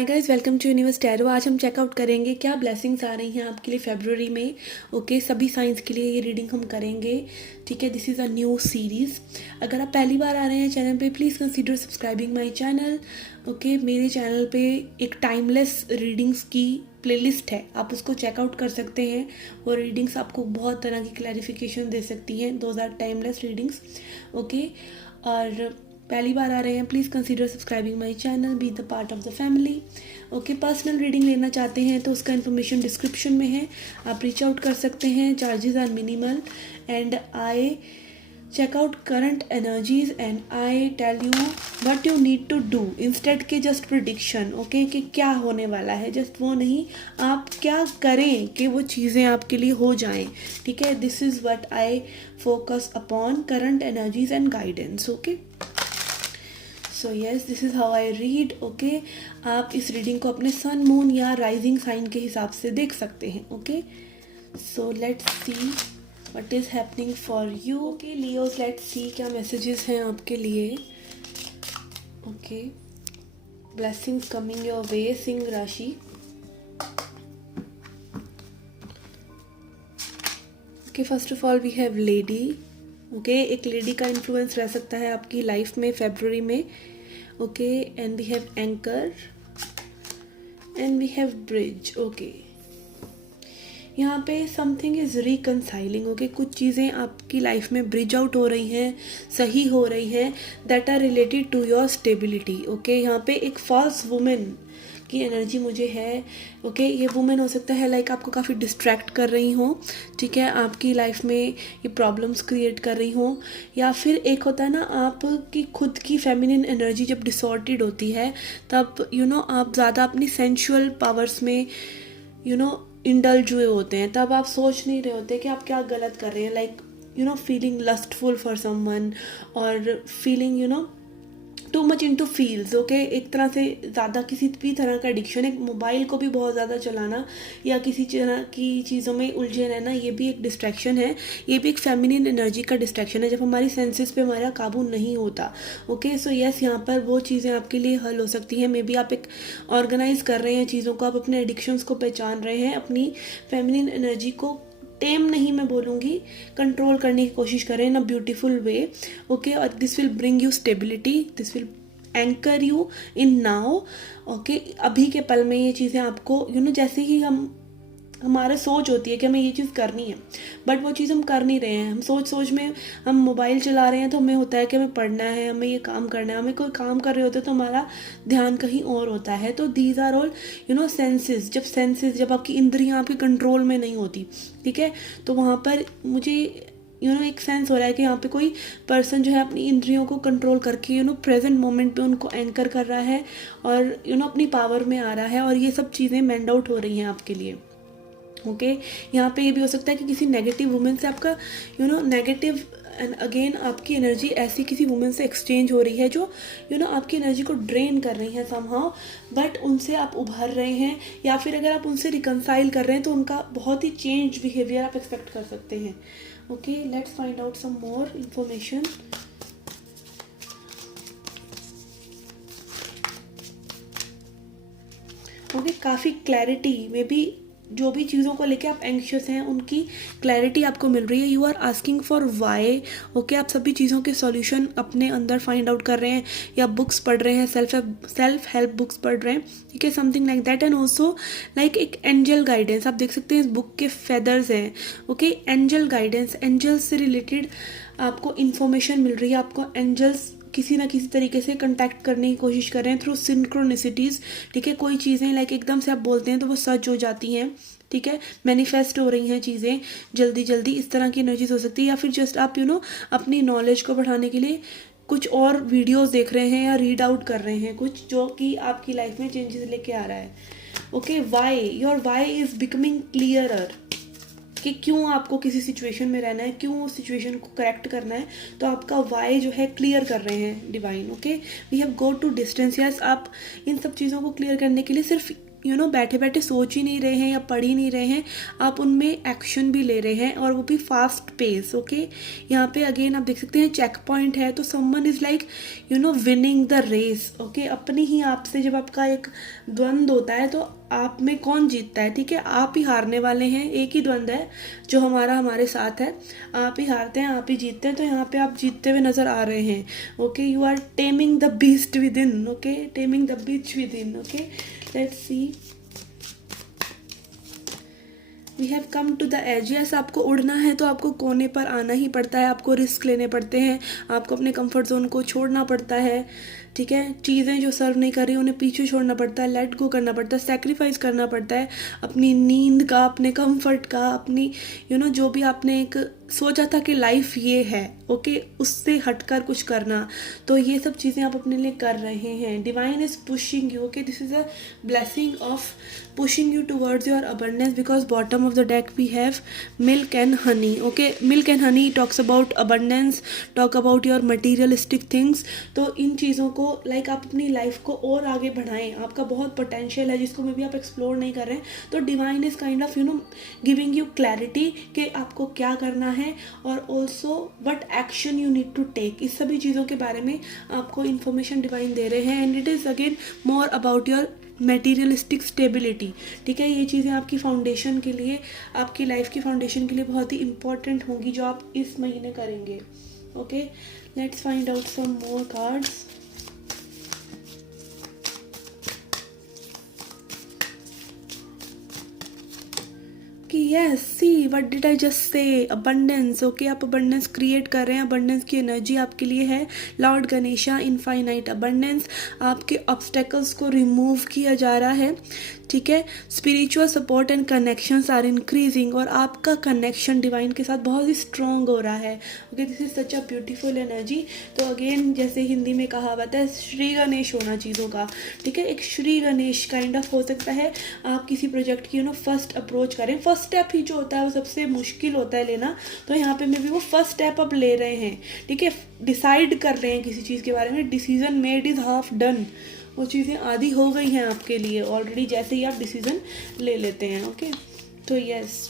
Hi guys, welcome to universe tarot. आज हम checkout करेंगे क्या ब्लेसिंग्स आ रही हैं आपके लिए फरवरी में। ओके, सभी साइंस के लिए ये रीडिंग हम करेंगे। ठीक है, this is a new series. अगर आप पहली बार आ रहे हैं चैनल पे, please consider subscribing my channel. Okay, मेरे चैनल पे एक टाइमलेस रीडिंग्स की प्लेलिस्ट है, आप उसको चेकआउट कर सकते हैं। वो रीडिंग्स आपको बहुत तरह की क्लैरिफिकेशन दे सकती हैं। Those are timeless readings. Okay, और पहली बार आ रहे हैं, please consider subscribing my channel, be the part of the family. Okay, personal reading लेना चाहते हैं तो उसका इन्फॉर्मेशन डिस्क्रिप्शन में है, आप रीच आउट कर सकते हैं। Charges are minimal and I check out current energies and I tell you what you need to do instead के जस्ट प्रिडिक्शन। ओके, कि क्या होने वाला है, जस्ट वो नहीं, आप क्या करें कि वो चीज़ें आपके लिए हो जाएं। ठीक है, this is what I focus upon current energies and guidance. Okay, so yes, this is how I read. Okay, आप इस रीडिंग को अपने सन, मून या राइजिंग साइन के हिसाब से देख सकते हैं। Okay, so let's see what is happening for you. Okay Leos, let's see क्या मैसेजेस हैं आपके लिए। Okay, blessings coming your way, सिंह राशि। Okay, first of all we have lady. Okay, एक लेडी का इन्फ्लुएंस रह सकता है आपकी लाइफ में फरवरी में। Okay, and we have anchor and we have bridge. Okay, यहाँ पे समथिंग इज रिकनसाइलिंग। ओके, कुछ चीज़ें आपकी लाइफ में ब्रिज आउट हो रही हैं, सही हो रही हैं, that are related to your stability. Okay, यहाँ पे एक फॉल्स वुमेन की एनर्जी मुझे है। ओके, ये वुमेन हो सकता है लाइक आपको काफ़ी डिस्ट्रैक्ट कर रही हो। ठीक है, आपकी लाइफ में ये प्रॉब्लम्स क्रिएट कर रही हो, या फिर एक होता है ना आपकी खुद की फेमिनिन एनर्जी जब डिसऑर्डेड होती है तब आप ज़्यादा अपनी सेंशुअल पावर्स में इंडल्ज हुए होते हैं। तब आप सोच नहीं रहे होते कि आप क्या गलत कर रहे हैं, like feeling lustful for someone और feeling too much into feels. Okay, एक तरह से ज़्यादा किसी भी तरह का एडिक्शन, एक मोबाइल को भी बहुत ज़्यादा चलाना या किसी तरह की चीज़ों में उलझे रहना, ये भी एक डिस्ट्रैक्शन है। ये भी एक फेमिनिन एनर्जी का डिस्ट्रैक्शन है जब हमारी सेंसेस पे हमारा काबू नहीं होता। ओके, सो यस, यहाँ पर वो चीज़ें आपके लिए हल हो सकती हैं। मे बी आप एक ऑर्गेनाइज कर रहे हैं चीज़ों को, आप अपने एडिक्शंस को पहचान रहे हैं, अपनी फेमिनिन एनर्जी को टेम नहीं मैं बोलूँगी, कंट्रोल करने की कोशिश करें इन अ ब्यूटीफुल वे। ओके, और this will bring you stability, this will anchor you in now. Okay, अभी के पल में ये चीज़ें आपको जैसे ही हमारा सोच होती है कि हमें ये चीज़ करनी है, बट वो चीज़ हम कर नहीं रहे हैं। हम सोच में हम मोबाइल चला रहे हैं तो हमें होता है कि हमें पढ़ना है, हमें ये काम करना है, हमें कोई काम कर रहे होते हैं तो हमारा ध्यान कहीं और होता है। तो दीज आर ऑल सेंसेस। जब आपकी इंद्रियां आपके कंट्रोल में नहीं होती, ठीक है, तो वहाँ पर मुझे एक सेंस हो रहा है कि यहाँ पे कोई पर्सन जो है अपनी इंद्रियों को कंट्रोल करके प्रेजेंट मोमेंट पे उनको एंकर कर रहा है और अपनी पावर में आ रहा है, और ये सब चीज़ें मैंड आउट हो रही हैं आपके लिए। ओके, यहाँ पे ये भी हो सकता है कि किसी नेगेटिव वुमेन से आपका नेगेटिव एंड अगेन आपकी एनर्जी ऐसी किसी वुमेन से एक्सचेंज हो रही है जो आपकी एनर्जी को ड्रेन कर रही है समहाउ, बट उनसे आप उभर रहे हैं, या फिर अगर आप उनसे रिकनसाइल कर रहे हैं तो उनका बहुत ही चेंज बिहेवियर आप एक्सपेक्ट कर सकते हैं। Okay, let's find out some more information. Okay, काफ़ी क्लैरिटी में भी जो भी चीज़ों को लेके आप एंग्शियस हैं उनकी क्लैरिटी आपको मिल रही है। You are asking for why. Okay, आप सभी चीज़ों के सॉल्यूशन अपने अंदर फाइंड आउट कर रहे हैं, या बुक्स पढ़ रहे हैं, सेल्फ हेल्प बुक्स पढ़ रहे हैं। ठीक है, something like that. And also like एक एंजल गाइडेंस आप देख सकते हैं, इस बुक के फेदर्स हैं। ओके, एंजल गाइडेंस, एंजल्स से रिलेटेड आपको इन्फॉर्मेशन मिल रही है। आपको एंजल्स किसी ना किसी तरीके से कंटैक्ट करने की कोशिश कर रहे हैं थ्रू सिंक्रोनिसिटीज़। ठीक है, कोई चीज़ें लाइक एकदम से आप बोलते हैं तो वो सच हो जाती हैं। ठीक है, मैनिफेस्ट हो रही हैं चीज़ें जल्दी जल्दी, इस तरह की एनर्जीज हो सकती है। या फिर जस्ट आप अपनी नॉलेज को बढ़ाने के लिए कुछ और वीडियोस देख रहे हैं या रीड आउट कर रहे हैं कुछ जो कि आपकी लाइफ में चेंजेस लेके आ रहा है। Okay, why, your why is becoming clearer, कि क्यों आपको किसी सिचुएशन में रहना है, क्यों उस सिचुएशन को करेक्ट करना है, तो आपका वाई जो है क्लियर कर रहे हैं divine. Okay, we have go to distance. Yes, आप इन सब चीज़ों को क्लियर करने के लिए सिर्फ बैठे बैठे सोच ही नहीं रहे हैं या पढ़ ही नहीं रहे हैं, आप उनमें एक्शन भी ले रहे हैं और वो भी फास्ट पेस। ओके, यहाँ पे अगेन आप देख सकते हैं चेक पॉइंट है, तो someone is like winning the race. Okay, अपनी ही आपसे जब आपका एक द्वंद्व होता है तो आप में कौन जीतता है, ठीक है, आप ही हारने वाले हैं। एक ही द्वंद्व है जो हमारे साथ है, आप ही हारते हैं आप ही जीतते हैं, तो यहाँ पे आप जीतते हुए नज़र आ रहे हैं। Okay, you are taming the beast within. Okay, taming the beast within. Okay, let's see, we have come to the edge. Yes, आपको उड़ना है तो आपको कोने पर आना ही पड़ता है, आपको रिस्क लेने पड़ते हैं, आपको अपने कंफर्ट जोन को छोड़ना पड़ता है, ठीक है, चीज़ें जो सर्व नहीं कर रही उन्हें पीछे छोड़ना पड़ता है, लेट गो करना पड़ता है, सेक्रीफाइस करना पड़ता है अपनी नींद का, अपने कंफर्ट का, अपनी जो भी आपने एक सोचा था कि लाइफ ये है, ओके, उससे हटकर कुछ करना। तो ये सब चीज़ें आप अपने लिए कर रहे हैं। Divine is pushing you. Okay, this is a blessing of pushing you towards your abundance, because bottom of the deck we have milk and honey. Okay, milk and honey talks about abundance, talk about your materialistic things. तो इन चीज़ों को आप अपनी life को और आगे बढ़ाएं, आपका बहुत पोटेंशियल है जिसको मे भी आप एक्सप्लोर नहीं कर रहे हैं। तो divine is kind of giving you clarity कि आपको क्या करना है और also what action you need to take. इस सभी चीज़ों के बारे में आपको इन्फॉर्मेशन डिवाइन दे रहे हैं। And it is again more about your materialistic stability, ठीक है। ये चीज़ें आपकी फाउंडेशन के लिए, आपकी लाइफ की फाउंडेशन के लिए बहुत ही इंपॉर्टेंट होंगी जो आप इस महीने करेंगे। Okay, let's find out some more cards. कि yes, see what did I just say, abundance. Okay, आप अबंडेंस क्रिएट कर रहे हैं, अबंडेंस की एनर्जी आपके लिए है। लॉर्ड गणेशा, इनफाइनाइट अबंडेंस, आपके ऑब्स्टेकल्स को रिमूव किया जा रहा है, ठीक है। Spiritual support and connections are increasing, और आपका कनेक्शन डिवाइन के साथ बहुत ही स्ट्रॉन्ग हो रहा है। Okay, this is such a beautiful energy. तो अगेन जैसे हिंदी में कहावत है, श्री गणेश होना चीज़ों का, ठीक है। एक श्री गणेश काइंड ऑफ हो सकता है। आप किसी प्रोजेक्ट की फर्स्ट अप्रोच करें, फर्स्ट स्टेप ही जो होता है वो सबसे मुश्किल होता है लेना, तो यहाँ पे में भी वो फर्स्ट स्टेप आप ले रहे हैं, ठीक है। डिसाइड कर रहे हैं किसी चीज़ के बारे में, decision made is half done, वो चीज़ें आधी हो गई हैं आपके लिए ऑलरेडी, जैसे ही आप डिसीजन ले लेते हैं। ओके, तो यस,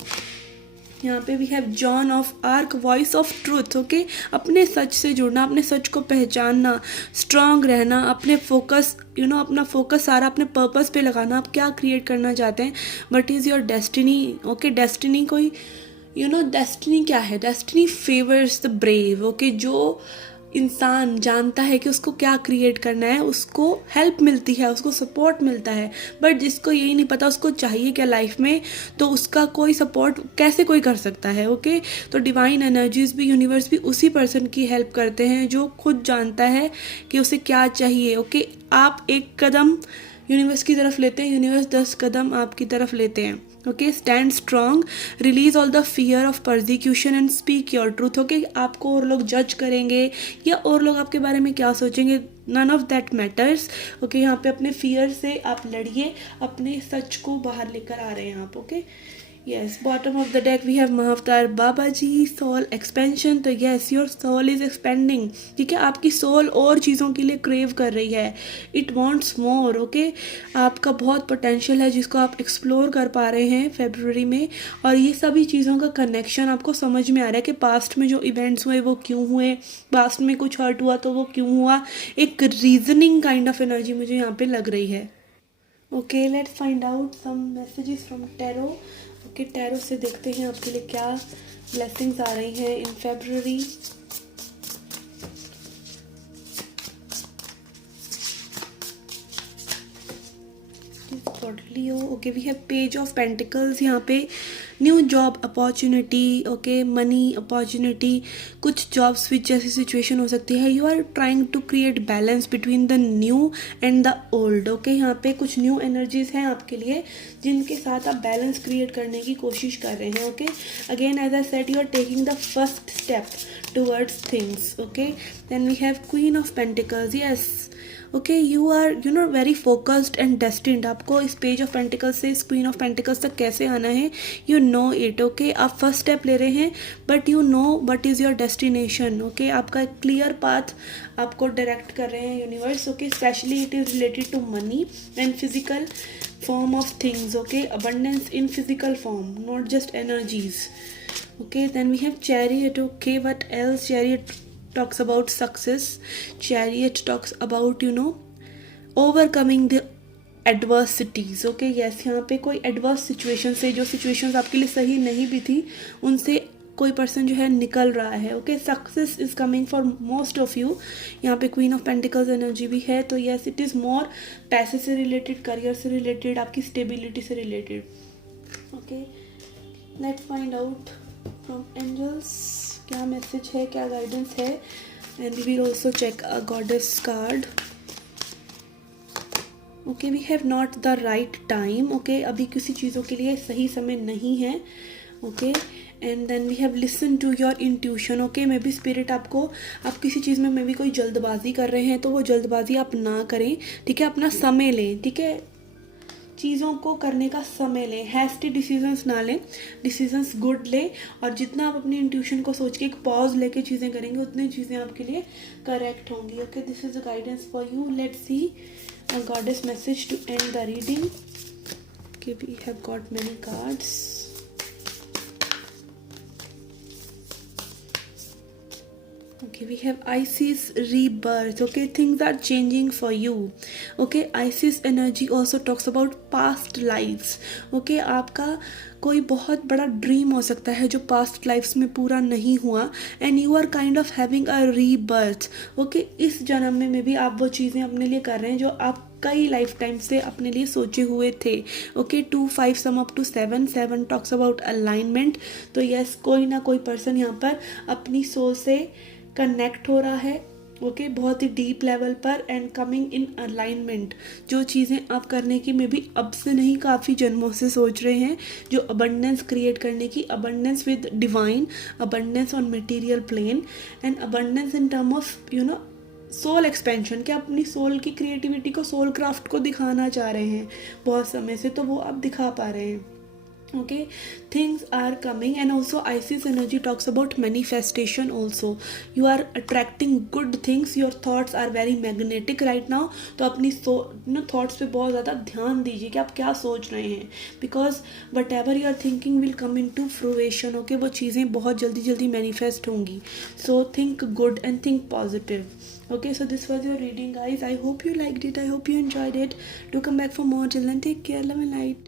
यहाँ पे we have Joan of Arc, voice of truth. Okay, अपने सच से जुड़ना, अपने सच को पहचानना, स्ट्रांग रहना, अपने फोकस अपना फोकस सारा अपने पर्पस पे लगाना, आप क्या क्रिएट करना चाहते हैं, what is your destiny. Okay, destiny कोई डेस्टिनी क्या है, destiny favours the brave. Okay, जो इंसान जानता है कि उसको क्या क्रिएट करना है, उसको हेल्प मिलती है, उसको सपोर्ट मिलता है। बट जिसको यही नहीं पता उसको चाहिए क्या लाइफ में, तो उसका कोई सपोर्ट कैसे कोई कर सकता है। ओके, तो डिवाइन एनर्जीज भी, यूनिवर्स भी उसी पर्सन की हेल्प करते हैं जो खुद जानता है कि उसे क्या चाहिए। ओके, आप एक कदम यूनिवर्स की तरफ लेते हैं, यूनिवर्स 10 कदम आपकी तरफ लेते हैं। Okay, stand strong, release all the fear of persecution and speak your truth. Okay, आपको और लोग जज करेंगे या और लोग आपके बारे में क्या सोचेंगे, none of that matters. Okay, यहाँ पे अपने फियर से आप लड़िए, अपने सच को बाहर लेकर आ रहे हैं आप। Okay, yes, bottom of the deck we have Mahavatar Baba ji, soul expansion. तो yes, your soul is expanding, ठीक है। आपकी सोल और चीज़ों के लिए क्रेव कर रही है, इट वांट्स मोर। ओके, आपका बहुत पोटेंशियल है जिसको आप एक्सप्लोर कर पा रहे हैं फरवरी में, और ये सभी चीज़ों का कनेक्शन आपको समझ में आ रहा है कि पास्ट में जो इवेंट्स हुए वो क्यों हुए, पास्ट में कुछ हर्ट हुआ तो वो क्यों हुआ। एक रीजनिंग काइंड ऑफ एनर्जी मुझे यहाँ पे लग रही है। Okay, let's find out some messages from tarot. Okay, tarot से देखते हैं आपके लिए क्या ब्लेसिंग्स आ रही हैं इन फरवरी। Leo, okay, we have page of pentacles. यहाँ पे new job opportunity, okay, money opportunity, कुछ जॉब स्विच जैसी सिचुएशन हो सकती है। You are trying to create balance between the new and the old. Okay, यहाँ पे कुछ न्यू एनर्जीज हैं आपके लिए जिनके साथ आप बैलेंस क्रिएट करने की कोशिश कर रहे हैं। Okay, again as I said, you are taking the first step towards things. Okay, then we have queen of pentacles. Yes, okay, you are very focused and destined. आपको इस पेज ऑफ पेंटिकल्स से इस queen of pentacles तक कैसे आना है, you know it. Okay, आप first step ले रहे हैं, but you know what is your destination. Okay, आपका क्लियर पाथ आपको डायरेक्ट कर रहे हैं universe. Okay, specially it is related to money and physical form of things, okay, abundance in physical form, not just energies. Okay, then we have Chariot. Okay, what else? Chariot talks about success. Chariot talks about, overcoming the adversities. Okay yes, यहाँ पे कोई adverse situation से, जो situations आपके लिए सही नहीं भी थी, उनसे कोई पर्सन जो है निकल रहा है. Okay, success is coming for most of you. यहाँ पे क्वीन ऑफ पेंटिकल्स एनर्जी भी है. तो यस, इट इज़ मोर पैसे से रिलेटेड, करियर से रिलेटेड, आपकी स्टेबिलिटी से related. Okay, let's find out from angels क्या मैसेज है, क्या गाइडेंस है. And we will also check a goddess card. Okay, we have not the right time. Okay, अभी किसी चीज़ों के लिए सही समय नहीं है. Okay, and then we have listen to your intuition. Okay, maybe spirit आपको, आप किसी चीज़ में मे बी कोई जल्दबाजी कर रहे हैं, तो वो जल्दबाजी आप ना करें. ठीक है, अपना समय लें. ठीक है, चीज़ों को करने का समय लें, हैस्टी डिसीजंस ना लें, डिसीजंस गुड लें. और जितना आप अपनी इंट्यूशन को सोच के एक पॉज लेके चीज़ें करेंगे, उतनी चीज़ें आपके लिए करेक्ट होंगी. Okay, this is the guidance for you. Let's see a goddess message to end the reading. Okay, we have got many cards. Okay, we have Isis rebirth. Okay, things are changing for you. Okay, Isis energy also talks about past lives. Okay, आपका कोई बहुत बड़ा dream हो सकता है जो past lives में पूरा नहीं हुआ, and you are kind of having a rebirth. Okay, इस जन्म में भी आप वो चीज़ें अपने लिए कर रहे हैं जो आप कई लाइफ टाइम से अपने लिए सोचे हुए थे. Okay, 2 5 sum up to 7 7 talks about alignment. तो यस, कोई ना कोई पर्सन यहाँ पर अपनी सोल से कनेक्ट हो रहा है. ओके, बहुत ही डीप लेवल पर, एंड कमिंग इन अलाइनमेंट. जो चीज़ें आप करने की मे बी अब से नहीं, काफ़ी जन्मों से सोच रहे हैं, जो अबंडेंस क्रिएट करने की, abundance with divine, abundance on material plane, and abundance in term of soul expansion. कि आप अपनी सोल की क्रिएटिविटी को, सोल क्राफ्ट को दिखाना चाह रहे हैं बहुत समय से, तो वो आप दिखा पा रहे हैं. Okay, things are coming. And also Isis energy talks about manifestation also. You are attracting good things. Your thoughts are very magnetic right now. तो अपनी थॉट्स पे बहुत ज़्यादा ध्यान दीजिए कि आप क्या सोच रहे हैं, because whatever you are thinking will come into fruition. Okay, वो चीज़ें बहुत जल्दी जल्दी मैनिफेस्ट होंगी. So think good and think positive. Okay, so this was your reading, guys. I hope you liked it. I hope you enjoyed it. Do come back for more. Till then, take care. Love and light.